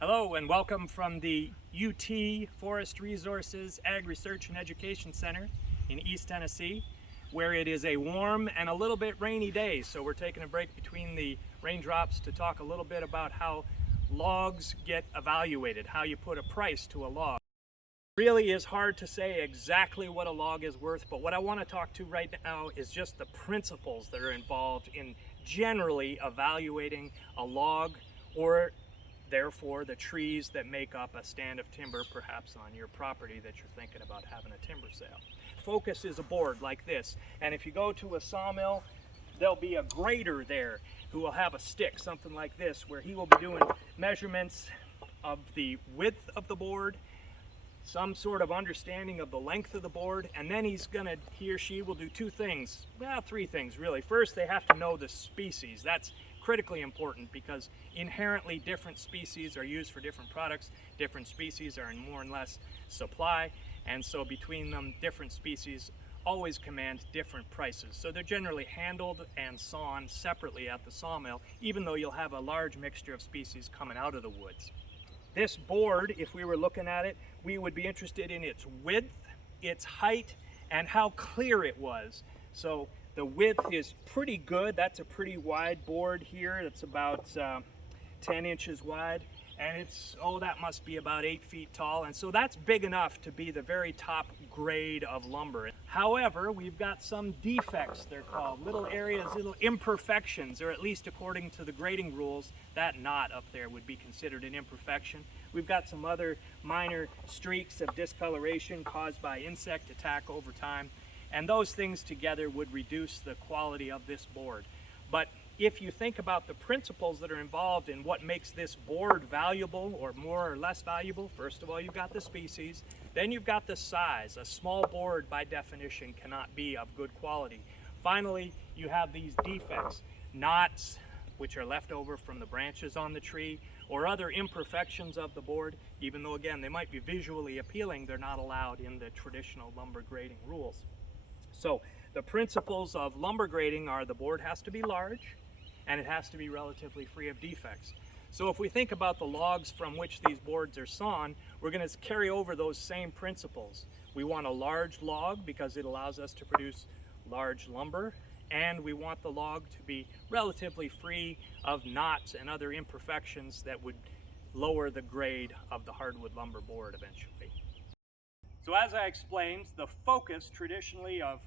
Hello and welcome from the UT Forest Resources Ag Research and Education Center in East Tennessee, where it is a warm and a little bit rainy day. So we're taking a break between the raindrops to talk a little bit about how logs get evaluated, how you put a price to a log. It really is hard to say exactly what a log is worth, but what I want to talk to right now is just the principles that are involved in generally evaluating a log, or therefore the trees that make up a stand of timber perhaps on your property that you're thinking about having a timber sale. Focus is a board like this, and if you go to a sawmill, there'll be a grader there who will have a stick, something like this, where he will be doing measurements of the width of the board, some sort of understanding of the length of the board, and then he or she will do two things, well, three things really. First, they have to know the species. That's critically important because inherently different species are used for different products. Different species are in more and less supply, and so between them, different species always command different prices. So they're generally handled and sawn separately at the sawmill, even though you'll have a large mixture of species coming out of the woods. This board, if we were looking at it, we would be interested in its width, its height, and how clear it was. So the width is pretty good. That's a pretty wide board here. It's about 10 inches wide, and that must be about 8 feet tall. And so that's big enough to be the very top grade of lumber. However, we've got some defects, they're called, little areas, little imperfections, or at least according to the grading rules, that knot up there would be considered an imperfection. We've got some other minor streaks of discoloration caused by insect attack over time, and those things together would reduce the quality of this board. But if you think about the principles that are involved in what makes this board valuable or more or less valuable, first of all, you've got the species, then you've got the size. A small board by definition cannot be of good quality. Finally, you have these defects, knots, which are left over from the branches on the tree, or other imperfections of the board. Even though, again, they might be visually appealing, they're not allowed in the traditional lumber grading rules. So the principles of lumber grading are the board has to be large, and it has to be relatively free of defects. So if we think about the logs from which these boards are sawn, we're going to carry over those same principles. We want a large log because it allows us to produce large lumber, and we want the log to be relatively free of knots and other imperfections that would lower the grade of the hardwood lumber board eventually. So as I explained, the focus traditionally of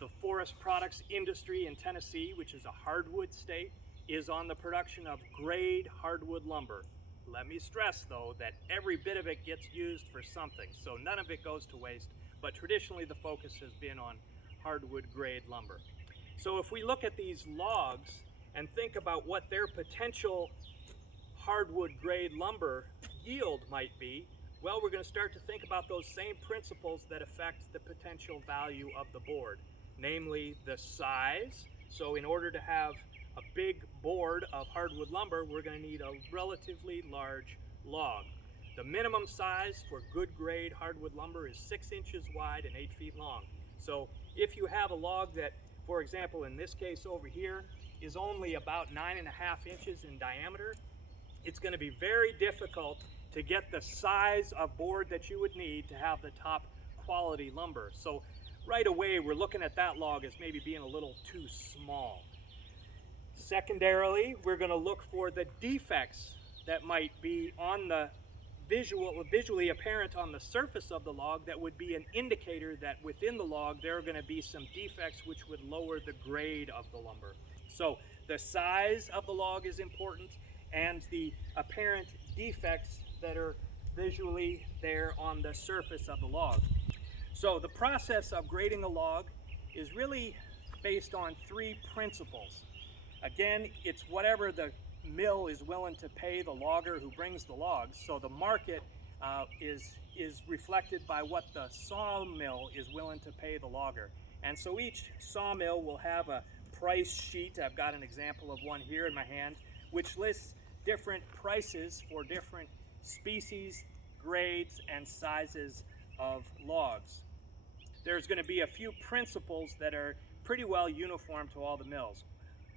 the forest products industry in Tennessee, which is a hardwood state, is on the production of grade hardwood lumber. Let me stress though that every bit of it gets used for something, so none of it goes to waste, but traditionally the focus has been on hardwood grade lumber. So if we look at these logs and think about what their potential hardwood grade lumber yield might be, well, we're going to start to think about those same principles that affect the potential value of the board, namely the size. So in order to have a big board of hardwood lumber, we're going to need a relatively large log. The minimum size for good grade hardwood lumber is 6 inches wide and 8 feet long. So if you have a log that, for example, in this case over here, is only about 9.5 inches in diameter, it's going to be very difficult to get the size of board that you would need to have the top quality lumber. So right away, we're looking at that log as maybe being a little too small. Secondarily, we're going to look for the defects that might be on the visually apparent on the surface of the log that would be an indicator that within the log there are going to be some defects which would lower the grade of the lumber. So the size of the log is important, and the apparent defects that are visually there on the surface of the log. So the process of grading a log is really based on three principles. Again, it's whatever the mill is willing to pay the logger who brings the logs. So the market is reflected by what the sawmill is willing to pay the logger. And so each sawmill will have a price sheet. I've got an example of one here in my hand, which lists different prices for different species, grades, and sizes of logs. There's going to be a few principles that are pretty well uniform to all the mills.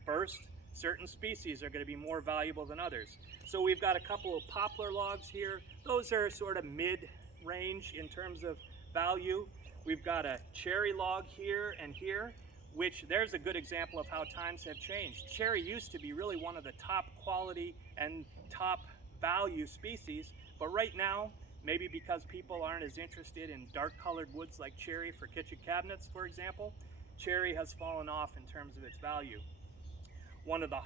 First, Certain species are going to be more valuable than others. So we've got a couple of poplar logs here. Those are sort of mid-range in terms of value. We've got a cherry log here and here, which there's a good example of how times have changed. Cherry used to be really one of the top quality and top value species, but right now, maybe because people aren't as interested in dark colored woods like cherry for kitchen cabinets, for example, cherry has fallen off in terms of its value. One of the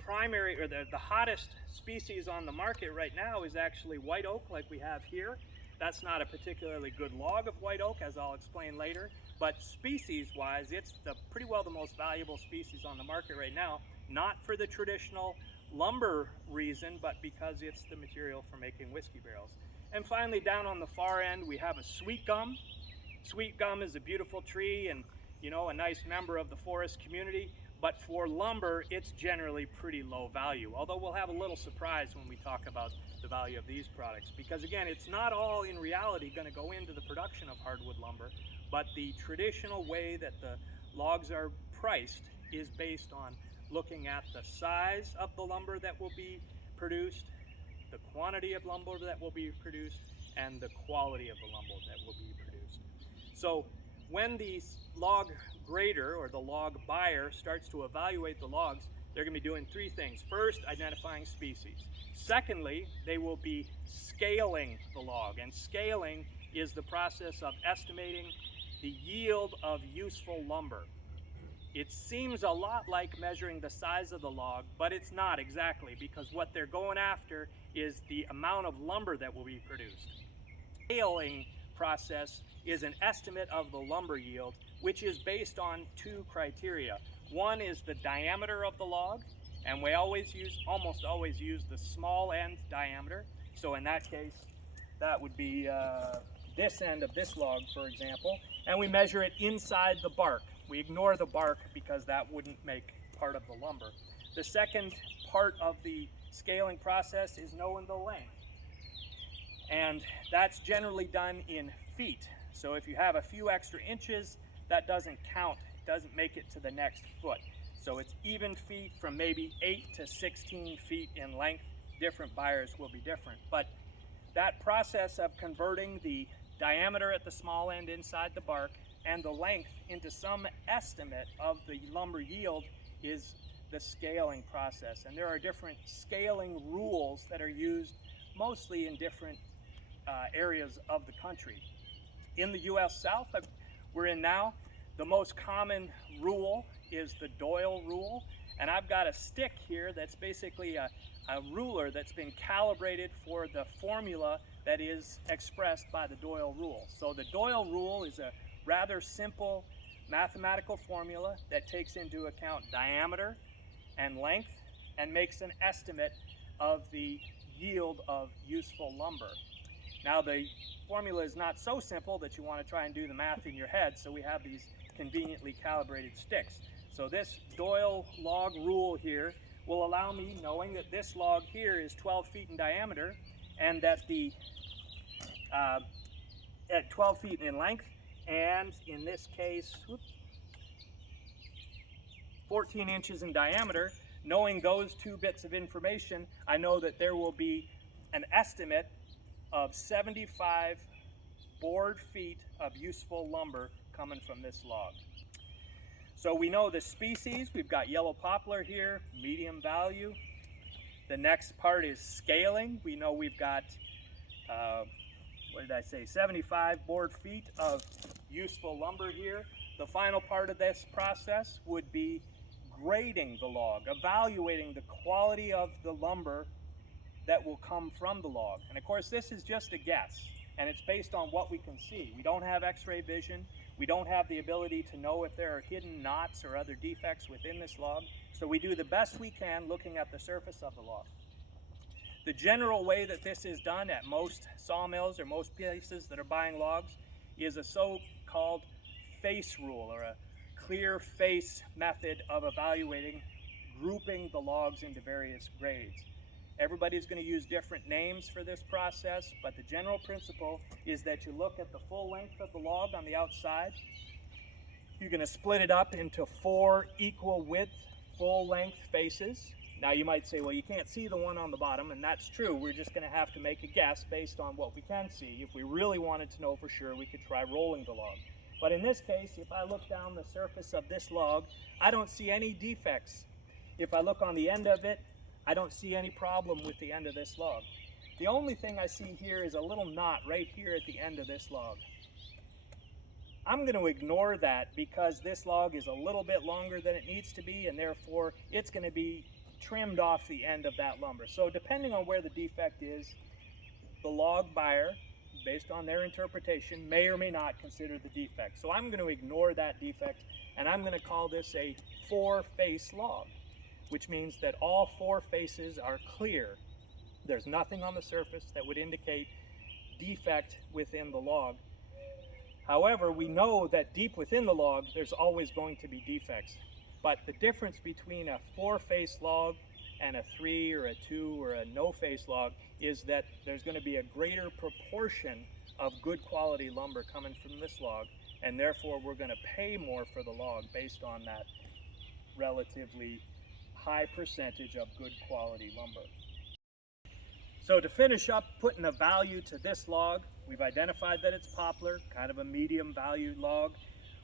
primary, or the hottest species on the market right now is actually white oak, like we have here. That's not a particularly good log of white oak, as I'll explain later, but species-wise, it's pretty well the most valuable species on the market right now, not for the traditional lumber reason, but because it's the material for making whiskey barrels. And finally, down on the far end, we have a sweet gum. Sweet gum is a beautiful tree and, you know, a nice member of the forest community. But for lumber, it's generally pretty low value. Although we'll have a little surprise when we talk about the value of these products. Because again, it's not all in reality going to go into the production of hardwood lumber, but the traditional way that the logs are priced is based on looking at the size of the lumber that will be produced, the quantity of lumber that will be produced, and the quality of the lumber that will be produced. So when the log grader or the log buyer starts to evaluate the logs, they're going to be doing three things. First, identifying species. Secondly, they will be scaling the log, and scaling is the process of estimating the yield of useful lumber. It seems a lot like measuring the size of the log, but it's not exactly, because what they're going after is the amount of lumber that will be produced. Scaling process is an estimate of the lumber yield, which is based on two criteria. One is the diameter of the log, and we almost always use the small end diameter. So in that case, that would be this end of this log, for example, and we measure it inside the bark. We ignore the bark because that wouldn't make part of the lumber. The second part of the scaling process is knowing the length. And that's generally done in feet. So if you have a few extra inches, that doesn't count. It doesn't make it to the next foot. So it's even feet from maybe 8 to 16 feet in length. Different buyers will be different. But that process of converting the diameter at the small end inside the bark and the length into some estimate of the lumber yield is the scaling process. And there are different scaling rules that are used mostly in different areas of the country. In the U.S. South that we're in now, the most common rule is the Doyle rule. And I've got a stick here that's basically a ruler that's been calibrated for the formula that is expressed by the Doyle rule. So the Doyle rule is a rather simple mathematical formula that takes into account diameter and length and makes an estimate of the yield of useful lumber. Now the formula is not so simple that you want to try and do the math in your head, so we have these conveniently calibrated sticks. So this Doyle log rule here will allow me, knowing that this log here is 12 feet in diameter and that the at 12 feet in length, and in this case 14 inches in diameter. Knowing those two bits of information, I know that there will be an estimate of 75 board feet of useful lumber coming from this log. So we know the species. We've got yellow poplar here, medium value. The next part is scaling. We know we've got 75 board feet of useful lumber here. The final part of this process would be grading the log, evaluating the quality of the lumber that will come from the log. And of course, this is just a guess, and it's based on what we can see. We don't have x-ray vision. We don't have the ability to know if there are hidden knots or other defects within this log. So we do the best we can looking at the surface of the log. The general way that this is done at most sawmills or most places that are buying logs is a so-called face rule, or a clear face method of evaluating, grouping the logs into various grades. Everybody's going to use different names for this process, but the general principle is that you look at the full length of the log on the outside. You're going to split it up into 4 equal width full-length faces. Now you might say, well, you can't see the one on the bottom, and that's true. We're just going to have to make a guess based on what we can see. If we really wanted to know for sure, we could try rolling the log. But in this case, if I look down the surface of this log, I don't see any defects. If I look on the end of it, I don't see any problem with the end of this log. The only thing I see here is a little knot right here at the end of this log. I'm going to ignore that because this log is a little bit longer than it needs to be, and therefore it's going to be trimmed off the end of that lumber. So depending on where the defect is, the log buyer, based on their interpretation, may or may not consider the defect. So I'm going to ignore that defect, and I'm going to call this a 4-face log, which means that all 4 faces are clear. There's nothing on the surface that would indicate defect within the log. However, we know that deep within the log, there's always going to be defects. But the difference between a 4-face log and a 3 or a 2 or a no-face log is that there's going to be a greater proportion of good quality lumber coming from this log, and therefore we're going to pay more for the log based on that relatively high percentage of good quality lumber. So to finish up putting a value to this log, we've identified that it's poplar, kind of a medium value log.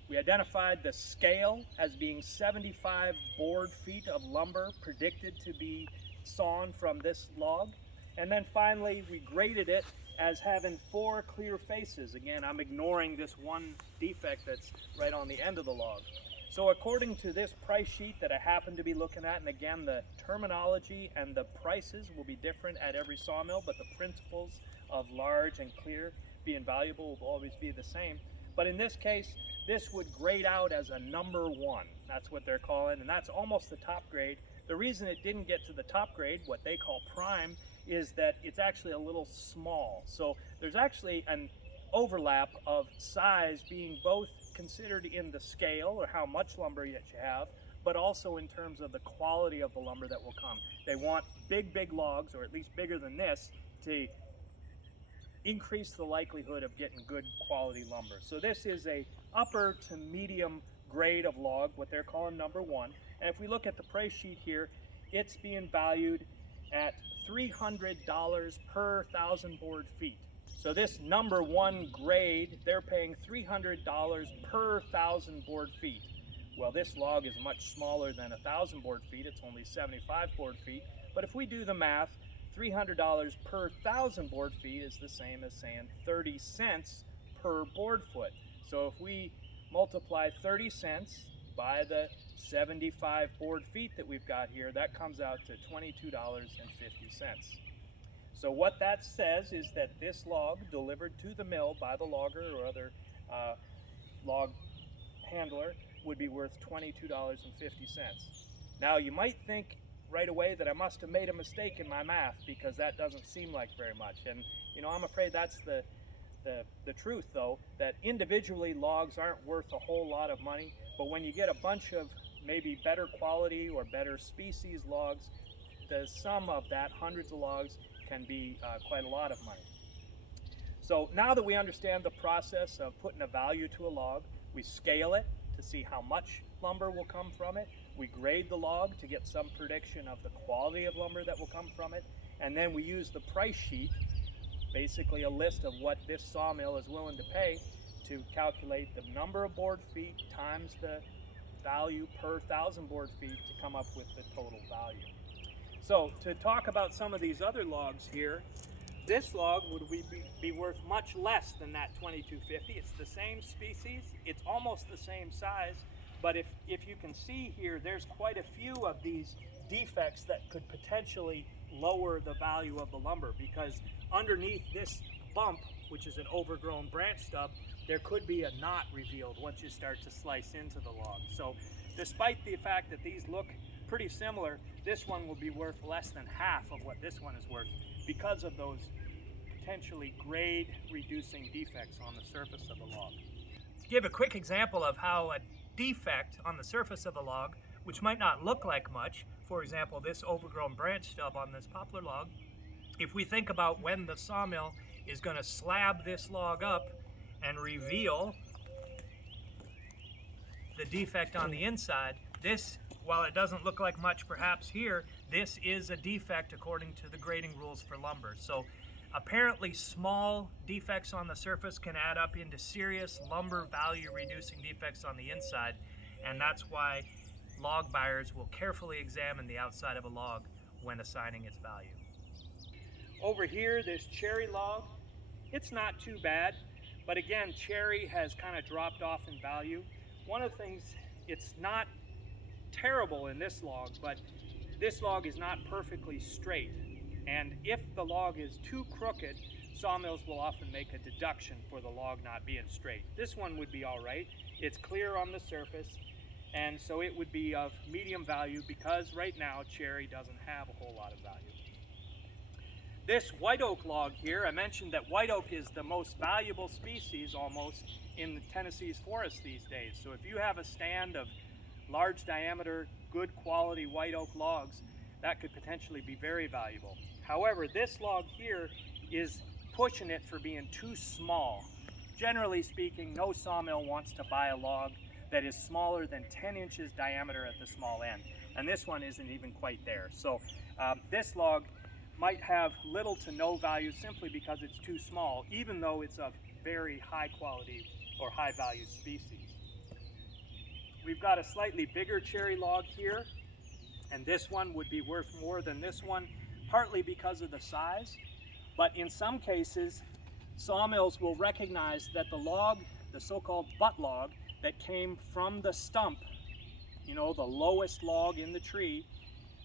We identified the scale as being 75 board feet of lumber predicted to be sawn from this log. And then finally, we graded it as having 4 clear faces. Again, I'm ignoring this one defect that's right on the end of the log. So according to this price sheet that I happen to be looking at, and again, the terminology and the prices will be different at every sawmill, but the principles of large and clear being valuable will always be the same. But in this case, this would grade out as a number 1. That's what they're calling, and that's almost the top grade. The reason it didn't get to the top grade, what they call prime, is that it's actually a little small. So there's actually an overlap of size being both considered in the scale, or how much lumber that you have, but also in terms of the quality of the lumber that will come. They want big logs, or at least bigger than this, to increase the likelihood of getting good quality lumber. So this is a upper to medium grade of log, what they're calling number 1. And if we look at the price sheet here, it's being valued at $300 per 1,000 board feet. So this number 1 grade, they're paying $300 per 1,000 board feet. Well, this log is much smaller than 1,000 board feet. It's only 75 board feet. But if we do the math, $300 per 1,000 board feet is the same as saying 30 cents per board foot. So if we multiply 30 cents by the 75 board feet that we've got here, that comes out to $22.50. So what that says is that this log delivered to the mill by the logger or other log handler would be worth $22.50. Now you might think right away that I must have made a mistake in my math, because that doesn't seem like very much. And you know, I'm afraid that's the truth, though, that individually logs aren't worth a whole lot of money, but when you get a bunch of maybe better quality or better species logs, the sum of that, hundreds of logs, can be quite a lot of money. So now that we understand the process of putting a value to a log, we scale it to see how much lumber will come from it. We grade the log to get some prediction of the quality of lumber that will come from it. And then we use the price sheet, basically a list of what this sawmill is willing to pay, to calculate the number of board feet times the value per 1,000 board feet to come up with the total value. So to talk about some of these other logs here, this log would be worth much less than that $22.50. It's the same species, it's almost the same size, but if you can see here, there's quite a few of these defects that could potentially lower the value of the lumber, because underneath this bump, which is an overgrown branch stub, there could be a knot revealed once you start to slice into the log. So despite the fact that these look pretty similar, this one will be worth less than half of what this one is worth because of those potentially grade reducing defects on the surface of the log. To give a quick example of how a defect on the surface of a log, which might not look like much, for example this overgrown branch stub on this poplar log, if we think about when the sawmill is going to slab this log up and reveal the defect on the inside, this while it doesn't look like much perhaps here, this is a defect according to the grading rules for lumber. So apparently small defects on the surface can add up into serious lumber value reducing defects on the inside, and that's why log buyers will carefully examine the outside of a log when assigning its value. Over here, this cherry log, it's not too bad, but again, cherry has kind of dropped off in value. One of the things, it's not terrible in this log, but this log is not perfectly straight. And if the log is too crooked, sawmills will often make a deduction for the log not being straight. This one would be all right. It's clear on the surface, and so it would be of medium value because right now cherry doesn't have a whole lot of value. This white oak log here, I mentioned that white oak is the most valuable species almost in Tennessee's forests these days. So if you have a stand of large diameter, good quality white oak logs, that could potentially be very valuable. However, this log here is pushing it for being too small. Generally speaking, no sawmill wants to buy a log that is smaller than 10 inches diameter at the small end. And this one isn't even quite there. So this log might have little to no value simply because it's too small, even though it's of very high quality or high value species. We've got a slightly bigger cherry log here, and this one would be worth more than this one, partly because of the size, but in some cases, sawmills will recognize that the log, the so-called butt log, that came from the stump, you know, the lowest log in the tree,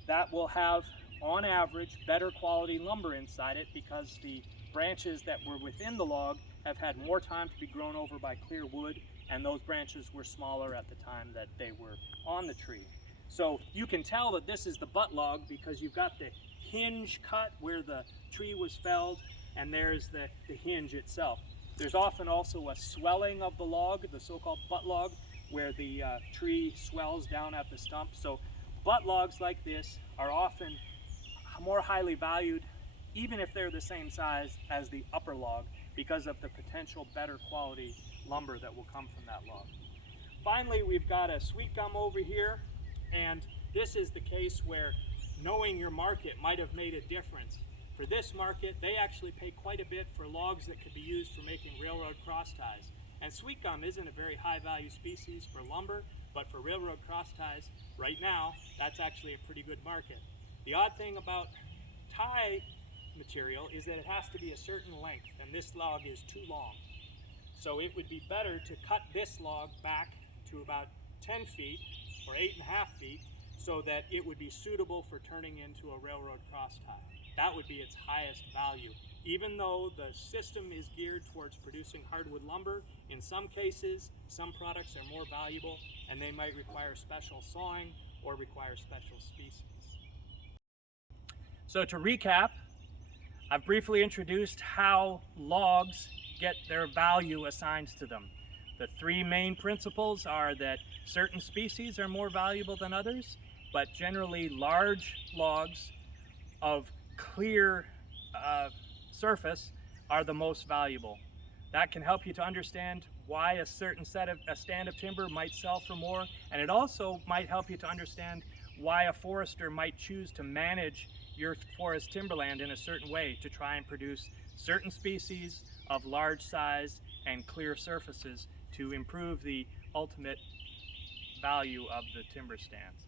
that will have, on average, better quality lumber inside it because the branches that were within the log have had more time to be grown over by clear wood, and those branches were smaller at the time that they were on the tree. So you can tell that this is the butt log because you've got the hinge cut where the tree was felled, and there's the hinge itself. There's often also a swelling of the log, the so-called butt log, where the tree swells down at the stump. So butt logs like this are often more highly valued, even if they're the same size as the upper log, because of the potential better quality lumber that will come from that log. Finally, we've got a sweet gum over here, and this is the case where knowing your market might have made a difference. For this market, they actually pay quite a bit for logs that could be used for making railroad cross ties. And sweet gum isn't a very high value species for lumber, but for railroad cross ties, right now, that's actually a pretty good market. The odd thing about tie material is that it has to be a certain length, and this log is too long. So it would be better to cut this log back to about 10 feet or 8.5 feet so that it would be suitable for turning into a railroad cross tie. That would be its highest value. Even though the system is geared towards producing hardwood lumber, in some cases, some products are more valuable and they might require special sawing or require special species. So to recap, I've briefly introduced how logs get their value assigned to them. The three main principles are that certain species are more valuable than others, but generally large logs of clear surface are the most valuable. That can help you to understand why a certain stand of timber might sell for more, and it also might help you to understand why a forester might choose to manage your forest timberland in a certain way to try and produce certain species of large size and clear surfaces to improve the ultimate value of the timber stands.